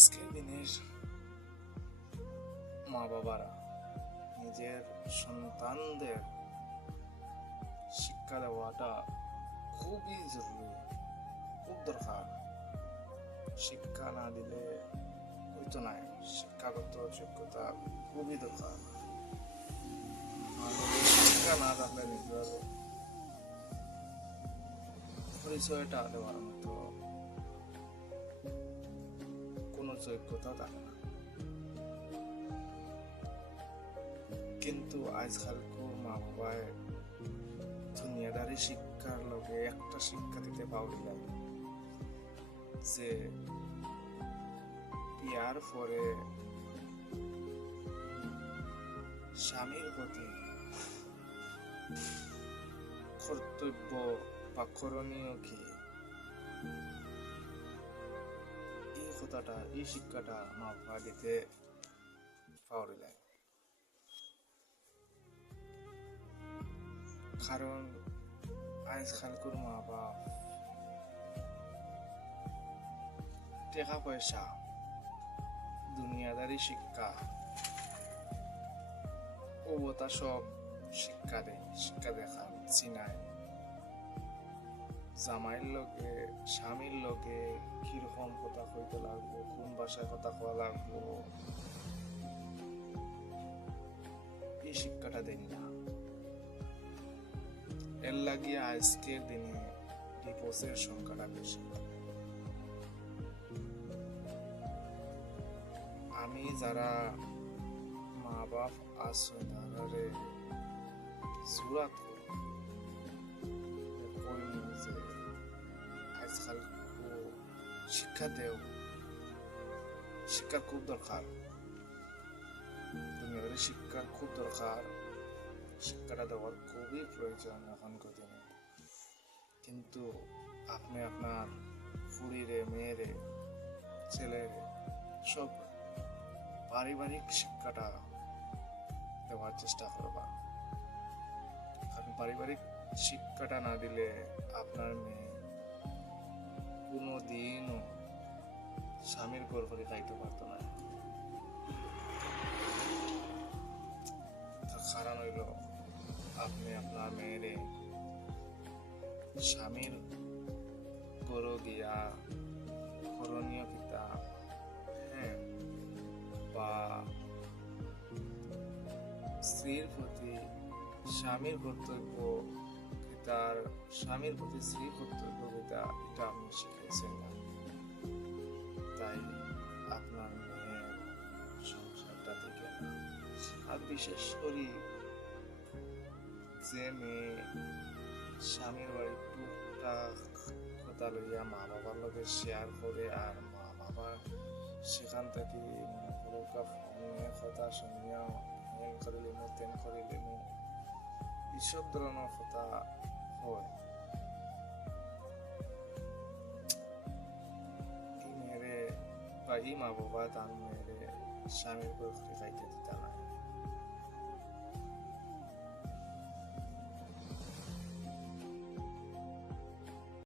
আজকের দিনের মা বাবারা নিজের সন্তানদের শিক্ষা দেওয়াটা খুবই জরুরি, খুব দরকার। শিক্ষা না দিলে হইতো না, শিক্ষাগত যোগ্যতা খুবই দরকার। শিক্ষা না থাকলে নিজের পরিচয়টা দেওয়ার মতো কোনো যোগ্যতা থাকে না। কিন্তু আজকালকার মা বাবায় দুনিয়াদারি শিক্ষার লগে একটা শিক্ষা দিতে পারলাম যে বিয়ার পরে স্বামীর প্রতি কর্তব্য বা করণীয় কি, এই কথাটা, এই শিক্ষাটা মা বাবা দিতে পারলাম। কারণ আজকালকার মা বাপ টাকা পয়সা, দুনিয়াদারি শিক্ষা ওটা সব শিক্ষা দেখা চিনায়। জামাইয়ের লগে স্বামীর লগে কিরকম কথা কইতে লাগবো, কোন ভাষায় কথা কওয়া লাগবো, এই শিক্ষাটা দেন না। এর লাগিয়ে আজকের দিনে ডিভোর্সের সংখ্যাটা বেশি। আমি যারা মা বাপ আছে তারারে জোরাত যে আজকাল শিক্ষা দেও, শিক্ষার খুব দরকার, দুনিয়ার শিক্ষার খুব দরকার। শিক্ষাটা দেওয়ার খুবই প্রয়োজন এখনকার দিনে। কিন্তু আপনি আপনার ফুড়িরে, মেয়েরে, ছেলেরে সব পারিবারিক শিক্ষাটা দেওয়ার চেষ্টা করবা। কারণ পারিবারিক শিক্ষাটা না দিলে আপনার মেয়ে কোনো দিনও স্বামীর ঘর করে খাইতে পারতো না। কারণ হইল আপনি আপনার মেয়েরে স্বামীর ঘর গিয়া করণীয় পিতা বা স্ত্রীর প্রতি স্বামীর কর্তব্য, তার স্বামীর প্রতি স্ত্রীর কর্তব্য এটা আপনি শিখেছেন না। তাই আপনার মেয়ের সংসারটা থেকে না। আর বিশেষ করে যে মেয়ে স্বামীর বাড়ি টুকটাক কথা লইয়া মা বাবার লগে শেয়ার করে, আর মা বাবা সেখান থেকে ফোনে কথা শুনিয়া হেন করিলেমু তেন করিলেমু এইসব ধরনের কথা হয়, এই মেয়েরে বা এই মা বাবা তার মেয়েরে স্বামীর করে খাইতে দিতে